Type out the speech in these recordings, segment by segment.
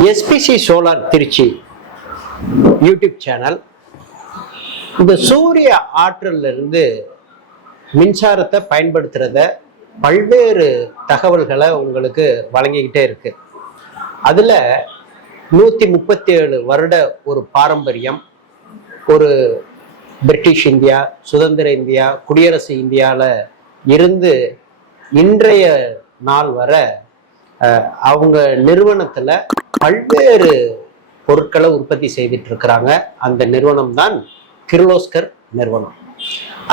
SPC solar Trichy YouTube channel இந்த சூரிய ஆற்றல்ல இருந்து மின்சாரத்தை பயன்படுத்துறத பல்வேறு தகவல்களை உங்களுக்கு வழங்கிக்கிட்டே இருக்கு. அதுல 137 வருட ஒரு பாரம்பரியம், ஒரு பிரிட்டிஷ் இந்தியா, சுதந்திர இந்தியா, குடியரசு இந்தியாவில் இருந்து இன்றைய நாள் வர அவங்க நிறுவனத்துல பல்வேறு பொருட்களை உற்பத்தி செய்துட்டு இருக்கிறாங்க. அந்த நிறுவனம் தான் கிர்லோஸ்கர் நிறுவனம்.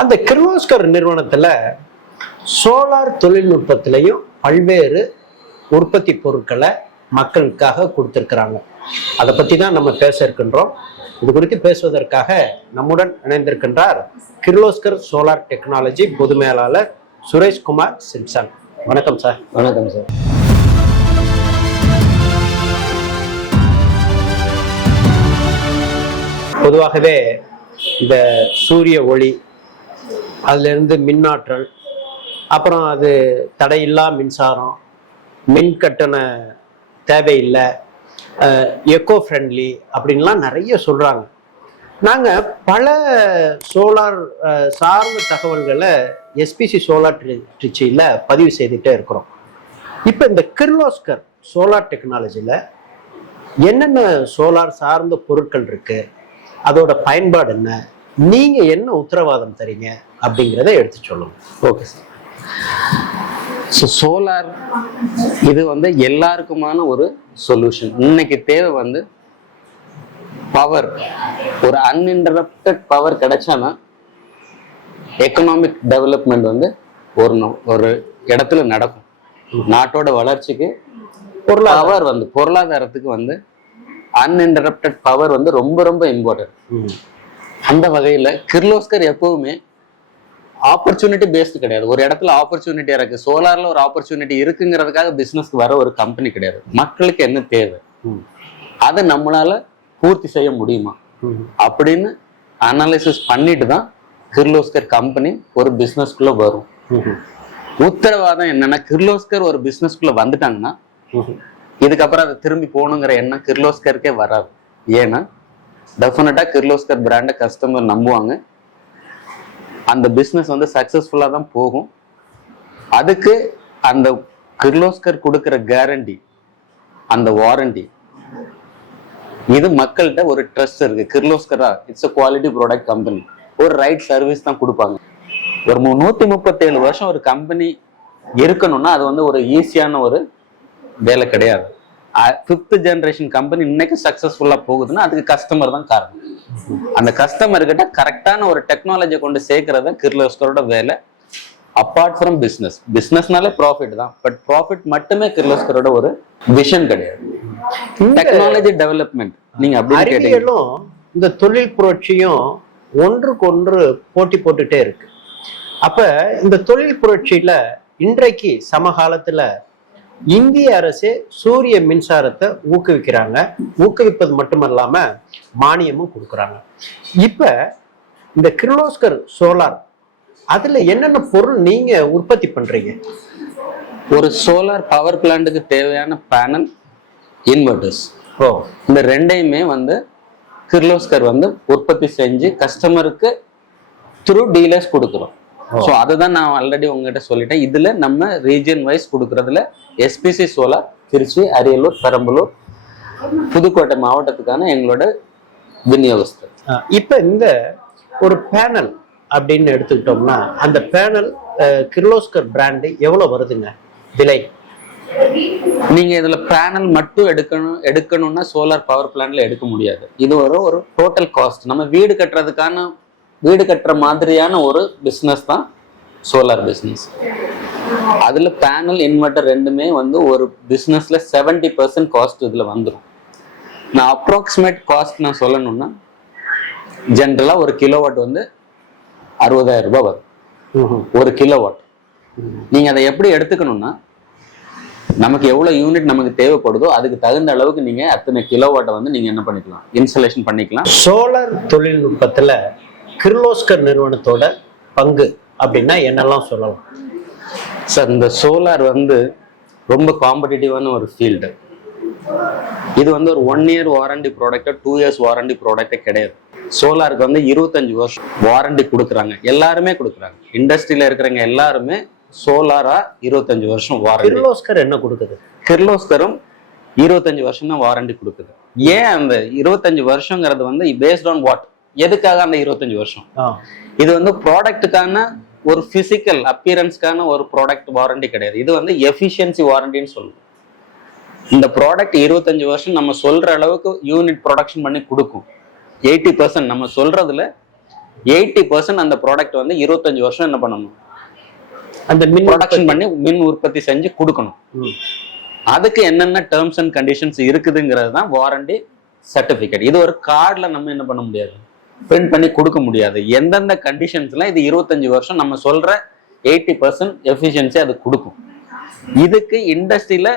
அந்த கிர்லோஸ்கர் நிறுவனத்துல சோலார் தொழில்நுட்பத்திலையும் பல்வேறு உற்பத்தி பொருட்களை மக்களுக்காக கொடுத்திருக்கிறாங்க. அதை பத்தி தான் நம்ம பேச இருக்கின்றோம். இது குறித்து பேசுவதற்காக நம்முடன் இணைந்திருக்கின்றார் கிர்லோஸ்கர் சோலார் டெக்னாலஜி பொது மேலாளர் சுரேஷ்குமார் சிம்சன். வணக்கம் சார். வணக்கம் சார். பொதுவாகவே இந்த சூரிய ஒளி, அதிலிருந்து மின்னாற்றல், அப்புறம் அது தடையில்லா மின்சாரம், மின் கட்டண தேவையில்லை, எக்கோ ஃப்ரெண்ட்லி அப்படின்லாம் நிறைய சொல்கிறாங்க. நாங்கள் பல சோலார் சார்ந்த தகவல்களை எஸ்பிசி சோலார் திருச்சியில் பதிவு செய்துகிட்டே இருக்கிறோம். இப்போ இந்த கிர்லோஸ்கர் சோலார் டெக்னாலஜியில் என்னென்ன சோலார் சார்ந்த பொருட்கள் இருக்குது, அதோட பயன்பாடு என்ன, நீங்கள் என்ன உத்தரவாதம் தரீங்க அப்படிங்கிறத எடுத்து சொல்லுங்க. Okay sir. ஸோ சோலார் இது எல்லாருக்குமான ஒரு சொல்யூஷன். இன்னைக்கு தேவை பவர், ஒரு அன்இன்டரப்டட் பவர் கிடைச்சானா எக்கனாமிக் டெவலப்மெண்ட் ஒரு இடத்துல நடக்கும். நாட்டோட வளர்ச்சிக்கு பொருளாதாரத்துக்கு அன்இன்டரப்டட் பவர் ரொம்ப ரொம்ப இம்பார்ட்டன்ட். அந்த வகையில கிர்லோஸ்கர் எப்பவுமே ஆப்பர்ச்சுனிட்டி பேஸ்டு கிடையாது. ஒரு இடத்துல ஆப்பர்ச்சுனிட்டியா இருக்கு, சோலார்ல ஒரு ஆப்பர்ச்சுனிட்டி இருக்குங்கிறதுக்காக பிசினஸ்க்கு வர ஒரு கம்பெனி கிடையாது. மக்களுக்கு என்ன தேவை, அதை நம்மளால பூர்த்தி செய்ய முடியுமா அப்படின்னு அனாலிசிஸ் பண்ணிட்டு தான் கிர்லோஸ்கர் கம்பெனி ஒரு பிசினஸ்குள்ள வரும். உத்தரவாதம் என்னன்னா, கிர்லோஸ்கர் ஒரு பிசினஸ்குள்ள வந்துட்டாங்கன்னா இதுக்கப்புறம் அதை திரும்பி போகணுங்கிற எண்ணம் கிர்லோஸ்கருக்கே வராது. ஏன்னா டெஃபினட்டா கிர்லோஸ்கர் பிராண்டை கஸ்டமர் நம்புவாங்க. அந்த பிஸ்னஸ் சக்சஸ்ஃபுல்லா தான் போகும். அதுக்கு அந்த கிர்லோஸ்கர் கொடுக்குற கேரண்டி, அந்த வாரண்டி, இது மக்கள்கிட்ட ஒரு ட்ரஸ்ட் இருக்கு. கிர்லோஸ்கரா it's a quality product company, ஒரு ரைட் சர்வீஸ் தான் கொடுப்பாங்க. ஒரு 137 வருஷம் ஒரு கம்பெனி இருக்கணும்னா அது ஒரு ஈஸியான ஒரு வேலை கிடையாது. 5th ஜெனரேஷன் கம்பெனி இன்னைக்கு சக்சஸ்ஃபுல்லா போகுதுன்னா அதுக்கு கஸ்டமர் தான் காரணம். அந்த கஸ்டமர் கிட்ட கரெக்டான ஒரு டெக்னாலஜியை கொண்டு சேர்க்கறத கிர்லோஸ்கரோட வேலை. அப்பார்ட் ஃப்ரம் பிசினஸ்னாலே ப்ராஃபிட் தான், பட் ப்ராஃபிட் மட்டுமே கிர்லோஸ்கரோட ஒரு விஷன் கிடையாது. டெக்னாலஜி டெவலப்மெண்ட் நீங்க அப்படி கேட்டீங்களும் இந்த தொழில் புரட்சியும் ஒன்றுக்கு ஒன்று போட்டி போட்டுட்டே இருக்கு. அப்ப இந்த தொழில் புரட்சியில இன்றைக்கு சமகாலத்துல இந்திய அரசு சூரிய மின்சாரத்தை ஊக்குவிக்கிறாங்க. ஊக்குவிப்பது மட்டுமல்லாம மானியமும் கொடுக்குறாங்க. இப்ப இந்த கிர்லோஸ்கர் சோலார், அதுல என்னென்ன பொருள் நீங்க உற்பத்தி பண்றீங்க? ஒரு சோலார் பவர் பிளான்ட்டுக்கு தேவையான பேனல், இன்வெர்டர்ஸ், இந்த ரெண்டையுமே கிர்லோஸ்கர் உற்பத்தி செஞ்சு கஸ்டமருக்கு த்ரூ டீலர்ஸ் கொடுக்குறோம். ஸோ அதுதான் நான் ஆல்ரெடி உங்ககிட்ட சொல்லிட்டேன். இதுல நம்ம ரீஜன் வைஸ் கொடுக்கறதுல எஸ்பிசி சோலார் திருச்சி, அரியலூர், பெரம்பலூர், புதுக்கோட்டை மாவட்டத்துக்கான எங்களோட விநியோகஸ்தர். இப்ப இந்த ஒரு பேனல் அப்படின்னு எடுத்துக்கிட்டோம்னா அந்த பேனல் கிர்லோஸ்கர் பிராண்டு எவ்வளவு வருதுங்க விலை? நீங்க இதுல பேனல் மட்டும் எடுக்கணும்னா சோலார் பவர் பிளான்ட்ல எடுக்க முடியாது. இது ஒரு டோட்டல் காஸ்ட். நம்ம வீடு கட்டுற மாதிரியான ஒரு பிஸ்னஸ் தான் சோலார் பிஸ்னஸ். அதுல பேனல், இன்வெர்டர் ரெண்டுமே ஒரு பிஸ்னஸ்ல 70% காஸ்ட் இதுல வந்துடும். நான் அப்ராக்சிமேட் காஸ்ட் நான் சொல்லணும்னா, ஜென்ரலா ஒரு கிலோவாட் 60,000 ரூபாய் வரும் ஒரு கிலோவாட். நீங்க அதை எப்படி எடுத்துக்கணும்னா, நமக்கு எவ்வளவு யூனிட் நமக்கு தேவைப்படுதோ அதுக்கு தகுந்த அளவுக்கு நீங்க அத்தனை கிலோவாட்டை நீங்க என்ன பண்ணிக்கலாம், இன்ஸ்டாலேஷன் பண்ணிக்கலாம். சோலார் தொழில்நுட்பத்துல கிர்லோஸ்கர் நிறுவனத்தோட பங்கு அப்படின்னா என்னெல்லாம் சொல்லலாம் சார்? இந்த சோலார் ரொம்ப காம்படிட்டிவான ஒரு ஃபீல்டு. இது வந்து ஒரு 1 year warranty product, 2 years warranty ப்ராடக்டே கிடையாது. சோலாருக்கு வந்து 25 வருஷம் வாரண்டி கொடுக்குறாங்க, எல்லாருமே கொடுக்குறாங்க. இண்டஸ்ட்ரியில இருக்கிறவங்க எல்லாருமே சோலாரா 25 வருஷம் வாரண்டி. கிர்லோஸ்கர் என்ன கொடுக்குது? கிர்லோஸ்கரும் 25 வருஷம் தான் வாரண்டி கொடுக்குது. ஏன் அந்த 25 வருஷங்கிறது வந்து பேஸ்ட் ஆன் வாட்? எதுக்காக அந்த 25 வருஷம்? இது வந்து ப்ராடக்ட்டுக்கான ஒரு பிசிக்கல் அப்பியரன்ஸ்க்கான ஒரு ப்ராடக்ட் வாரண்டி கிடையாது. இது வந்து எஃபிஷியன்சி வாரண்டின்னு சொல்லுவோம். இந்த ப்ராடக்ட் 25 வருஷம் நம்ம சொல்ற அளவுக்கு யூனிட் ப்ரொடக்ஷன் பண்ணி கொடுக்கும். 80% நம்ம சொல்றதுல 80% அந்த ப்ராடக்ட் வந்து 25 வருஷம் என்ன பண்ணணும்? அந்த மின் ப்ரொடக்ஷன் பண்ணி மின் உற்பத்தி செஞ்சு கொடுக்கணும். அதுக்கு என்னென்ன டேர்ம்ஸ் அண்ட் கண்டிஷன்ஸ் இருக்குதுங்கிறது தான் வாரண்டி சர்டிபிகேட். இது ஒரு கார்டுல நம்ம என்ன பண்ண முடியாது, பிரிண்ட் பண்ணி கொடுக்க முடியாது. எந்தெந்த கண்டிஷன்ஸ்ல இது 25 வருஷம் நம்ம சொல்ற 80% எஃபிஷியன்சி அது கொடுக்கும். இதுக்கு இண்டஸ்ட்ரியில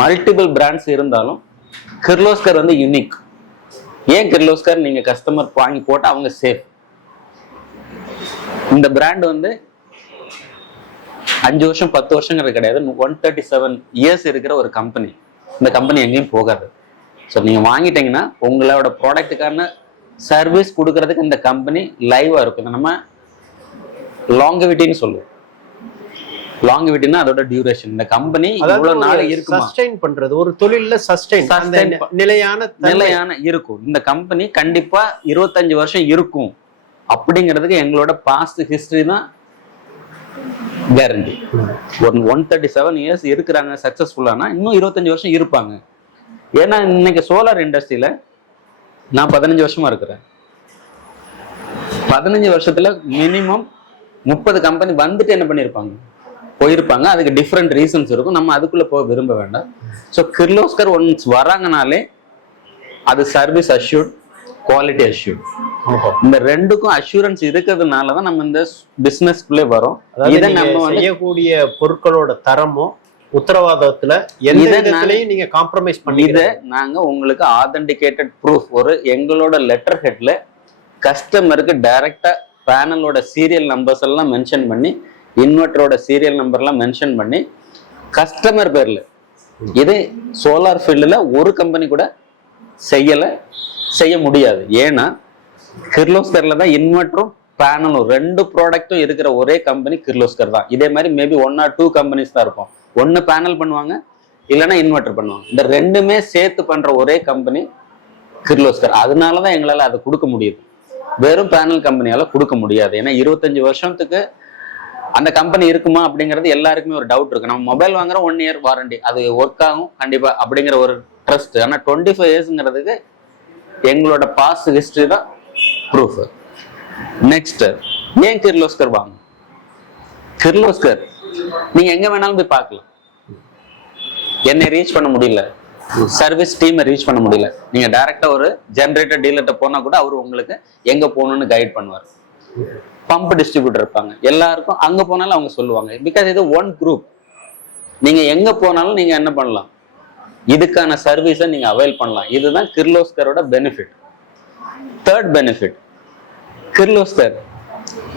மல்டிபிள் பிராண்ட்ஸ் இருந்தாலும் கிர்லோஸ்கர் வந்து யூனிக். ஏன் கிர்லோஸ்கர்? நீங்க கஸ்டமர் வாங்கி போட்டு அவங்க சேஃப். இந்த பிராண்ட் வந்து 5 வருஷம் 10 வருஷங்கிறது கிடையாது, 137 இயர்ஸ் இருக்கிற ஒரு கம்பெனி. இந்த கம்பெனி எங்கேயும் போகாது. ஸோ நீங்க வாங்கிட்டீங்கன்னா உங்களோட ப்ராடக்ட்டுக்கான சர்வீஸ் கொடுக்கறதுக்கு இந்த கம்பெனி லைவா இருக்கும். நம்ம லாங்கிவிட்டின்னு சொல்லுவோம். லாங்கிவிட்டினா அதோட டியூரேஷன். இந்த கம்பெனி இவ்வளவு நாள் இருக்குமா, சஸ்டெயின் பண்றது, ஒரு தொழில்ல சஸ்டெயின் நிலையான இருக்கும். இந்த கம்பெனி கண்டிப்பா 25 வருஷம் இருக்கும் அப்படிங்கிறதுக்கு எங்களோட பாஸ்ட் ஹிஸ்டரி தான் கேரண்டி. ஒரு 137 இயர்ஸ் இருக்கிறாங்க சக்சஸ்ஃபுல்லானா இன்னும் 25 வருஷம் இருப்பாங்க. ஏன்னா இன்னைக்கு சோலார் இண்டஸ்ட்ரியில நான் 15 வருஷமா இருக்கிறேன். 15 வருஷத்துல மினிமம் 30 கம்பெனி வந்துட்டு என்ன பண்ணிருப்பாங்க, போயிருப்பாங்க. அதுக்கு டிஃப்ரெண்ட் ரீசன்ஸ் இருக்கும், நம்ம அதுக்குள்ள போக விரும்ப வேண்டாம். ஸோ கிர்லோஸ்கர் ஒன்ஸ் வராங்கனாலே அது சர்வீஸ் அஷ்யூர்ட், குவாலிட்டி அஷ்யூர்ட். இந்த ரெண்டுக்கும் அஷூரன்ஸ் இருக்கிறதுனாலதான் நம்ம இந்த பிசினஸ்க்குள்ளே வரோம். இதை நம்ம செய்யக்கூடிய பொருட்களோட தரமோ உத்தரவாதத்துல நீங்க காம்ப்ரமைஸ் பண்ணி இதை நாங்க உங்களுக்கு ஆதென்டிகேட்டட் ப்ரூஃப் ஒரு எங்களோட லெட்டர் ஹெட்ல கஸ்டமருக்கு டைரக்டா பேனலோட சீரியல் நம்பர்ஸ் எல்லாம் மென்ஷன் பண்ணி, இன்வெர்டரோட சீரியல் நம்பர்லாம் மென்ஷன் பண்ணி கஸ்டமர் பேர்ல. இது சோலார் ஃபீல்டுல ஒரு கம்பெனி கூட செய்ய முடியாது. ஏன்னா கிர்லோஸ்கர்ல தான் இன்வெர்டரும் பேனலும் 2 ப்ராடக்டும் இருக்கிற ஒரே கம்பெனி கிர்லோஸ்கர் தான். இதே மாதிரி மேபி 1 or 2 கம்பெனிஸ் தான் இருக்கும். ஒன்னு பேனல் பண்ணுவாங்க, இல்லைன்னா இன்வெர்டர் பண்ணுவாங்க. இந்த ரெண்டுமே சேர்த்து பண்ற ஒரே கம்பெனி கிர்லோஸ்கர். அதனாலதான் எங்களால அதை கொடுக்க முடியுது. வெறும் பேனல் கம்பெனியால கொடுக்க முடியாது. ஏன்னா 25 வருஷத்துக்கு அந்த கம்பெனி இருக்குமா அப்படிங்கிறது எல்லாருக்குமே ஒரு டவுட் இருக்கு. நம்ம மொபைல் வாங்குறோம் 1 year வாரண்டி, அது ஒர்க் ஆகும் கண்டிப்பா அப்படிங்கிற ஒரு ட்ரஸ்ட். ஆனா 25 இயர்ஸ்ங்கிறதுக்கு எங்களோட பாஸ்ட் ஹிஸ்டரி தான் ப்ரூஃப். நெக்ஸ்ட், ஏன் கிர்லோஸ்கர் வாங்க? கிர்லோஸ்கர் நீங்க எங்க வேணாலும் போய் பார்க்கலாம். என்னை ரீச் பண்ண முடியல, சர்வீஸ் டீமை ரீச் பண்ண முடியல, நீங்க டைரக்டா ஒரு ஜெனரேட்டர் டீலர்கிட்ட போனா கூட அவர் உங்களுக்கு எங்க போகணும்னு கைட் பண்ணுவார். பம்ப் டிஸ்ட்ரிபியூட்டர் இருப்பாங்க, எல்லாருக்கும் அங்க போனாலும் அவங்க சொல்லுவாங்க. பிகாஸ் இது ஒன் குரூப். நீங்க எங்க போனாலும் நீங்க என்ன பண்ணலாம், இதுக்கான சர்வீஸை நீங்க அவைல் பண்ணலாம். இதுதான் கிர்லோஸ்கரோட benefit. Third benefit, Kirloskar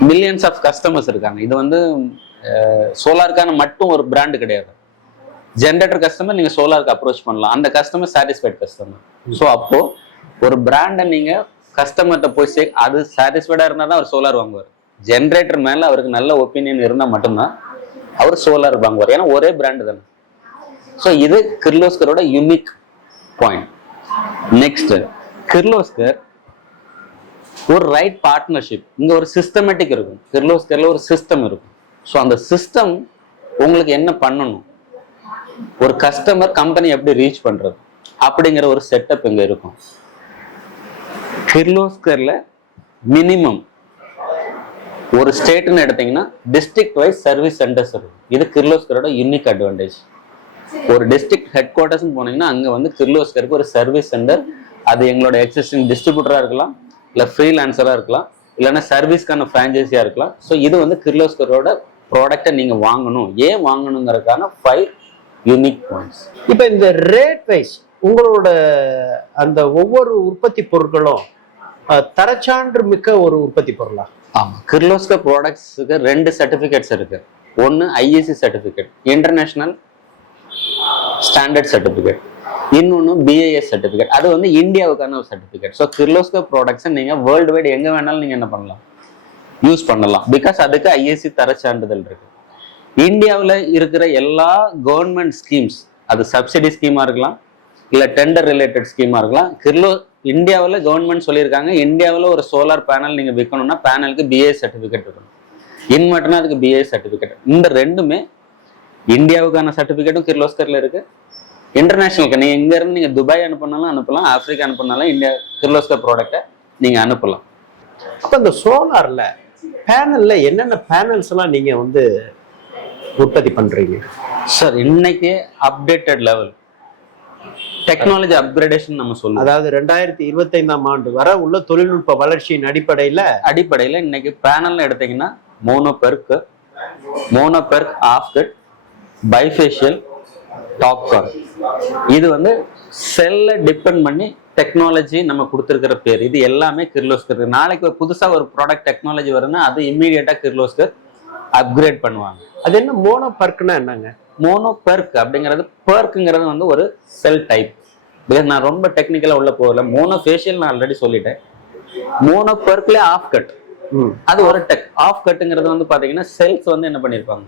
millions of customers இருக்காங்க. இது வந்து சோலாருக்கான மட்டும் ஒரு பிராண்ட் கிடையாது. ஜென்ரேட்டர் கஸ்டமர் நீங்க சோலாருக்கு அப்ரோச் பண்ணலாம், அந்த கஸ்டமர் சாட்டிஸ்ஃபைட் கஸ்டமர். ஸோ அப்போ ஒரு பிராண்டை நீங்க கஸ்டமர்கிட்ட போய் அது சாட்டிஸ்ஃபைடா இருந்தால் தான் அவர் சோலார் வாங்குவார். ஜென்ரேட்டர் மேல அவருக்கு நல்ல ஒப்பீனியன் இருந்தால் மட்டும்தான் அவர் சோலார் வாங்குவார். ஏன்னா ஒரே பிராண்டு தானே. ஸோ இது கிர்லோஸ்கரோட யூனிக் பாயிண்ட். நெக்ஸ்ட், கிர்லோஸ்கர் ஒரு ரைட் பார்ட்னர்ஷிப். இங்க ஒரு சிஸ்டமேட்டிக் இருக்கும். கிர்லோஸ்கர்ல ஒரு சிஸ்டம் இருக்கும். ஸோ அந்த சிஸ்டம் உங்களுக்கு என்ன பண்ணணும், ஒரு கஸ்டமர் கம்பெனி எப்படி ரீச் பண்றது அப்படிங்கிற ஒரு செட்டப் இங்க இருக்கும். கிர்லோஸ்கர்ல மினிமம் ஒரு ஸ்டேட்னு எடுத்தீங்கன்னா டிஸ்ட்ரிக்ட் வைஸ் சர்வீஸ் சென்டர்ஸ் இருக்கும். இது கிர்லோஸ்கரோட யூனிக் அட்வான்டேஜ். ஒரு டிஸ்ட்ரிக்ட் ஹெட் குவார்ட்டர்ஸ் போனீங்கன்னா அங்க வந்து கிர்லோஸ்கருக்கு ஒரு சர்வீஸ் சென்டர், அது எங்களோட எக்ஸிஸ்டிங் டிஸ்ட்ரிபியூட்டரா இருக்கலாம், இல்ல ஃப்ரீலான்சரா இருக்கலாம், இல்லைன்னா சர்வீஸ்க்கான பிரான்ச்சைஸியா இருக்கலாம். ஸோ இது வந்து கிர்லோஸ்கரோட ப்ராடக்டை நீங்க வாங்கணும். ஏன் வாங்கணுங்கிறதுக்கான 5 யூனிக் பாயிண்ட்ஸ். இப்போ இந்த ரேட் வைஸ் உங்களோட அந்த ஒவ்வொரு உற்பத்தி பொருட்களும் தரச்சான்று மிக்க ஒரு உற்பத்தி பொருளா? ஆமா, கிர்லோஸ்கர் ப்ராடக்ட்ஸுக்கு 2 சர்டிபிகேட்ஸ் இருக்கு. ஒன்னு ISC certificate, international standard certificate. இன்னொன்று பிஐஎஸ் சர்டிஃபிகேட், அது வந்து இந்தியாவுக்கான ஒரு சர்டிஃபிகேட். ஸோ கிர்லோஸ்கர் ப்ராடக்ட்ஸை நீங்கள் வேர்ல்டு வைட் எங்கே வேணாலும் நீங்கள் என்ன பண்ணலாம், யூஸ் பண்ணலாம். பிகாஸ் அதுக்கு ஐஎஸ்சி தர சான்றிதழ் இருக்கு. இந்தியாவில் இருக்கிற எல்லா கவர்மெண்ட் ஸ்கீம்ஸ், அது சப்சிடி ஸ்கீமாக இருக்கலாம், இல்லை டெண்டர் ரிலேட்டட் ஸ்கீமாக இருக்கலாம், இந்தியாவில் கவர்மெண்ட் சொல்லியிருக்காங்க இந்தியாவில் ஒரு சோலார் பேனல் நீங்கள் விற்கணும்னா பேனலுக்கு பிஐஎஸ் சர்டிஃபிகேட் இருக்கணும், இன்வெர்டர்னா அதுக்கு பிஐஎஸ் சர்டிஃபிகேட். இந்த ரெண்டுமே இந்தியாவுக்கான சர்டிஃபிகேட்டும் கிர்லோஸ்கர்ல இருக்கு, இன்டர்நேஷனலுக்கு நீங்கள் இங்கேருந்து நீங்கள் துபாய் அனுப்பினாலும் அனுப்பலாம், ஆப்பிரிக்கா அனுப்பினாலும் இந்தியா கிர்லோஸ்கர் ப்ராடக்டை நீங்கள் அனுப்பலாம். அப்போ இந்த சோலார்ல பேனல்ல என்னென்ன பேனல்ஸ் எல்லாம் நீங்க வந்து உற்பத்தி பண்றீங்க சார்? இன்னைக்கு அப்டேட்டட் லெவல் டெக்னாலஜி அப்கிரேடேஷன் நம்ம சொல்லுவோம். அதாவது 2025ஆம் ஆண்டு வரை உள்ள தொழில்நுட்ப வளர்ச்சியின் அடிப்படையில இன்னைக்கு பேனல்ல எடுத்தீங்கன்னா monoperc, half cut, bifacial, TOPCon. இது வந்து செல்ல டிபெண்ட் பண்ணி டெக்னாலஜி நம்ம கொடுத்துருக்கிற பேர். இது எல்லாமே கிர்லோஸ்கர். நாளைக்கு ஒரு புதுசா ஒரு ப்ராடக்ட் டெக்னாலஜி வருதுன்னா அது இம்மீடியட்டா கிர்லோஸ்கர் அப்கிரேட் பண்ணுவாங்க. அது என்ன மோனோபெர்க்னா என்னங்க? மோனோபெர்க் அப்படிங்கிறது, பெர்க்குங்கிறது வந்து ஒரு செல் டைப். பிகாஸ் நான் ரொம்ப டெக்னிக்கலா உள்ள போகல. மோனோஃபேஷியல் நான் ஆல்ரெடி சொல்லிட்டேன். மோனோபெர்க்ல ஆஃப் கட், அது ஒரு ஆஃப் கட்டுங்கிறது வந்து பாத்தீங்கன்னா செல்ஸ் வந்து என்ன பண்ணிருப்பாங்க,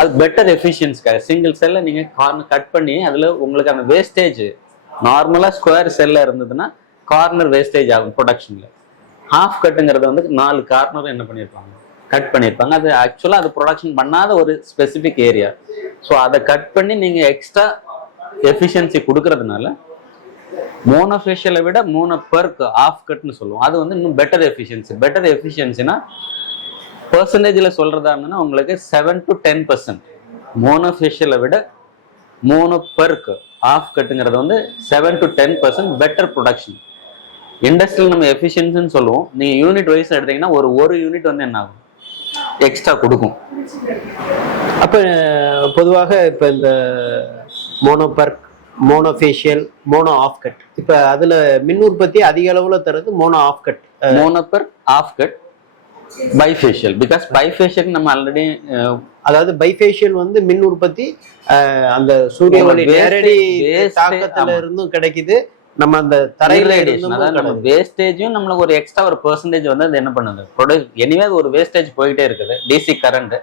அது பெட்டர் எஃபிஷியன்ஸ்க்காக சிங்கிள் செல்ல நீங்க கார்னர் கட் பண்ணி அதுல உங்களுக்கு அந்த வேஸ்டேஜ், நார்மலா ஸ்கொயர் செல்ல இருந்ததுன்னா கார்னர் வேஸ்டேஜ் ஆகும் ப்ரொடக்ஷன்ல. ஹாஃப் கட்டுங்கிறது வந்து 4 கார்னர் என்ன பண்ணிருப்பாங்க, கட் பண்ணியிருப்பாங்க. அது ஆக்சுவலா அது ப்ரொடக்ஷன் பண்ணாத ஒரு ஸ்பெசிபிக் ஏரியா. ஸோ அதை கட் பண்ணி நீங்க எக்ஸ்ட்ரா எஃபிஷியன்சி கொடுக்கறதுனால மோனோஃபேஷியலை விட மோனோபெர்க், ஆஃப் கட்னு சொல்லுவோம். அது வந்து இன்னும் பெட்டர் எஃபிஷியன்சினா பெர்சன்டேஜ்ல சொல்றதா இருந்ததுன்னா உங்களுக்கு 7 to 10%. மோனோஃபேஷியலை விட மோனோபெர்க், ஆஃப் கட்டுங்கிறது வந்து 7 to 10% பெட்டர் ப்ரொடக்ஷன். இண்டஸ்ட்ரியல் நம்ம எஃபிஷியன்சின்னு சொல்லுவோம். நீங்க யூனிட் வைஸ் எடுத்தீங்கன்னா ஒரு யூனிட் வந்து என்ன ஆகும், எக்ஸ்ட்ரா கொடுக்கும். அப்ப பொதுவாக இப்ப இந்த monoperc, monofacial, mono half cut, இப்ப அதுல மின் உற்பத்தி அதிக அளவுல தருது mono half cut. Monoperc, half cut, bifacial. Because bifacial நம்ம ஆல்ரெடி, அதாவது பைஃபேஷியல் வந்து மின் உற்பத்தி அந்த சூரிய ஒளி நேரடி தாக்கத்துல இருந்தும் கிடைக்குது, நம்ம அந்த தரையில வேஸ்டேஜும் நம்மளுக்கு ஒரு எக்ஸ்ட்ரா ஒரு பெர்சன்டேஜ் வந்து அது என்ன பண்ணுது, ப்ரொடியூஸ். எனிவே ஒரு வேஸ்டேஜ் போயிட்டே இருக்குது, டிசி கரண்ட்.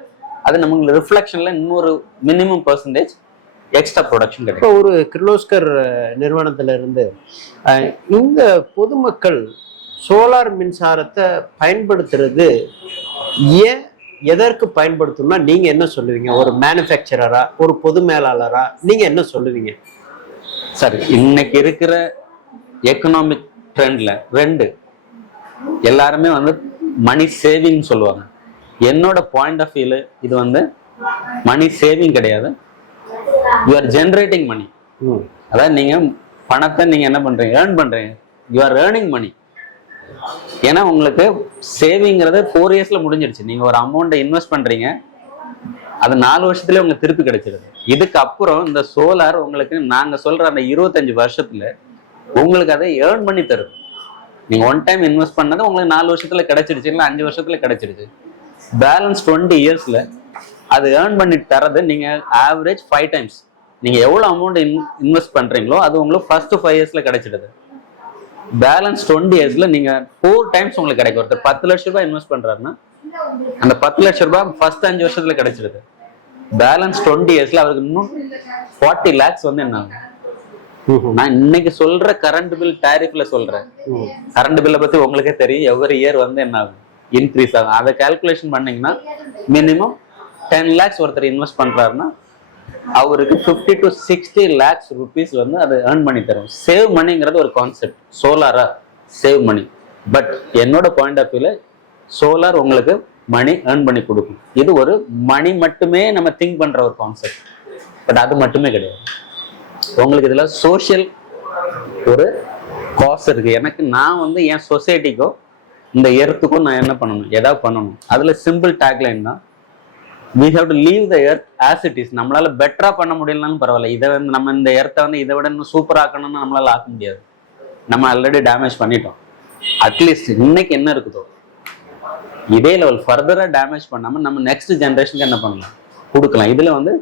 அது நமக்கு ரிஃப்ளெக்ஷன்ல இன்னொரு மினிமம் பெர்சன்டேஜ் எக்ஸ்ட்ரா ப்ரொடக்ஷன் கிடைக்கும். இப்போ ஒரு கிர்லோஸ்கர் நிறுவனத்துல இருந்து இந்த பொதுமக்கள் சோலார் மின்சாரத்தை பயன்படுத்துறது ஏன், எதற்கு பயன்படுத்தணும்னா நீங்க என்ன சொல்லுவீங்க? ஒரு மேனுஃபேக்சரரா, ஒரு பொது மேலாளரா நீங்க என்ன சொல்லுவீங்க? சரி, இன்னைக்கு இருக்கிற எக்கனாமிக் ட்ரெண்ட்ல எல்லாருமே வந்து மணி சேவிங் சொல்லுவாங்க. என்னோட பாயிண்ட் ஆஃப் வியூல இது வந்து மணி சேவிங் கிடையாது, யூ ஆர் ஜென்ரேட்டிங் மணி. அதாவது நீங்க பணத்தை நீங்க என்ன பண்றீங்க, ஏர்ன் பண்றீங்க, யூ ஆர் ஏர்னிங் மணி. ஏன்னா உங்களுக்கு சேவிங்கிறது 4 இயர்ஸ்ல முடிஞ்சிருச்சு. நீங்க ஒரு அமௌண்ட்டை இன்வெஸ்ட் பண்றீங்க, அது 4 வருஷத்துல உங்களுக்கு திருப்பி கிடைச்சிருது. இதுக்கு அப்புறம் இந்த சோலார் உங்களுக்கு நாங்க சொல்ற அந்த 25 வருஷத்துல உங்களுக்கு அதை ஏர்ன் பண்ணி தருது. நீங்க ஒன் டைம் இன்வெஸ்ட் பண்ணது உங்களுக்கு 4 வருஷத்துல கிடைச்சிருச்சு, இல்லை 5 வருஷத்துல கிடைச்சிருச்சு. பேலன்ஸ் 20 இயர்ஸ்ல அது ஏர்ன் பண்ணி தரது நீங்க ஆவரேஜ் 5 டைம்ஸ். நீங்க எவ்வளவு அமௌண்ட் இன்வெஸ்ட் பண்றீங்களோ அது உங்களுக்கு ஃபர்ஸ்ட் 5 இயர்ஸ்ல கிடைச்சிடுது. பேலன்ஸ் 20 இயர்ஸ்ல நீங்க 4 டைம்ஸ் உங்களுக்கு கிடைக்கும். ஒருத்தர் 10 லட்சம் ரூபாய் இன்வெஸ்ட் பண்றாருன்னா அந்த 10 லட்சம் ரூபாய் ஃபர்ஸ்ட் 5 வருஷத்துல கிடைச்சிடுது. பேலன்ஸ் 20 இயர்ஸ்ல அவருக்கு இன்னும் 40 lakhs வந்து என்ன ஆகும். நான் இன்னைக்கு சொல்ற கரண்ட் பில் டாரிஃப்ல சொல்றேன். கரண்ட் பில்லை பத்தி உங்களுக்கே தெரியும், எவ்ரி இயர் வந்து என்ன ஆகும், இன்க்ரீஸ் ஆகும். அதை கால்குலேஷன் பண்ணீங்கன்னா மினிமம் 10 lakhs ஒருத்தர் இன்வெஸ்ட் பண்றாருன்னா அவருக்கு 50 to 60 lakhs rupees வந்து அது ஏர்ன் பண்ணி தரும். சேவ் மணிங்கிறது ஒரு கான்செப்ட், சோலாரா சேவ் மணி. பட் என்னோட பாயிண்ட் ஆஃப் வியூல சோலார் உங்களுக்கு மணி ஏர்ன் பண்ணி கொடுக்கும். இது ஒரு மணி மட்டுமே நம்ம திங்க் பண்ற ஒரு கான்செப்ட். பட் அது மட்டுமே கிடையாது, உங்களுக்கு இதுல சோஷியல் ஒரு காஸ் இருக்கு. எனக்கு நான் வந்து என் சொசைட்டிக்கோ இந்த எர்த்துக்கும் நான் என்ன பண்ணணும், ஏதாவது பண்ணணும். அதுல சிம்பிள் டேக்லைன் தான், we have to leave the earth as it is. நம்மளால பெட்டரா பண்ண முடியலனாலும் பரவாயில்ல, இதை வந்து நம்ம இந்த எர்த்தை வந்து இதை விட இன்னும் சூப்பர் ஆக்கணும்னு நம்மளால ஆக்க முடியாது. நம்ம ஆல்ரெடி டேமேஜ் பண்ணிட்டோம். அட்லீஸ்ட் இன்னைக்கு என்ன இருக்குதோ இதே லெவல் ஃபர்தரா டேமேஜ் பண்ணாம நம்ம நெக்ஸ்ட் ஜென்ரேஷனுக்கு என்ன பண்ணலாம், கொடுக்கலாம். இதுல வந்து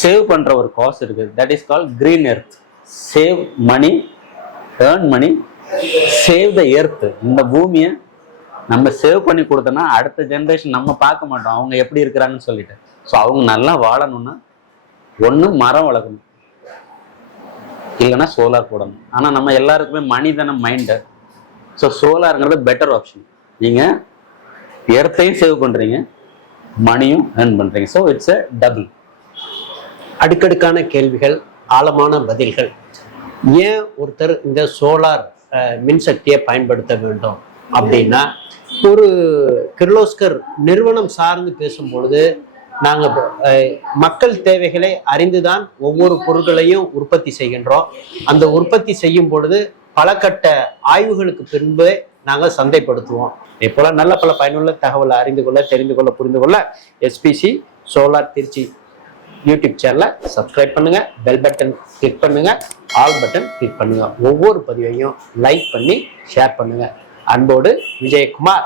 சேவ் பண்ற ஒரு காஸ் இருக்குது. That is call green earth. Save money, earn money, save the earth. இந்த பூமியை நம்ம சேவ் பண்ணி கொடுத்தோம்னா அடுத்த ஜென்ரேஷன் நம்ம பார்க்க மாட்டோம் அவங்க எப்படி இருக்கிறாங்கன்னு சொல்லிட்டு. ஸோ அவங்க நல்லா வாழணும்னா ஒன்று மரம் வளர்க்கணும், இல்லைன்னா சோலார் போடணும். ஆனால் நம்ம எல்லாருக்குமே மனிதன மைண்டு. ஸோ சோலாருங்கிறது பெட்டர் ஆப்ஷன். நீங்கள் எர்த்தையும் சேவ் பண்ணுறீங்க, மணியும் ஏர்ன் பண்ணுறீங்க. So it's a double. அடுக்கடுக்கான கேள்விகள், ஆழமான பதில்கள். ஏன் ஒருத்தர் இந்த சோலார் மின்சக்தியை பயன்படுத்த வேண்டும் அப்படின்னா, ஒரு கிர்லோஸ்கர் நிறுவனம் சார்ந்து பேசும்பொழுது நாங்கள் மக்கள் தேவைகளை அறிந்துதான் ஒவ்வொரு பொருட்களையும் உற்பத்தி செய்கின்றோம். அந்த உற்பத்தி செய்யும் பொழுது பல கட்ட ஆய்வுகளுக்கு பின்பு நாங்கள் சந்தைப்படுத்துவோம். இப்போல நல்ல பல பயனுள்ள தகவலை அறிந்து கொள்ள, தெரிந்து கொள்ள, புரிந்து கொள்ள எஸ்பிசி சோலார் திருச்சி யூடியூப் சேனலை சப்ஸ்கிரைப் பண்ணுங்க, பெல் பட்டன் கிளிக் பண்ணுங்க, ஆல் பட்டன் கிளிக் பண்ணுங்க. ஒவ்வொரு பதிவையும் லைக் பண்ணி ஷேர் பண்ணுங்க. அன்போடு விஜயகுமார்.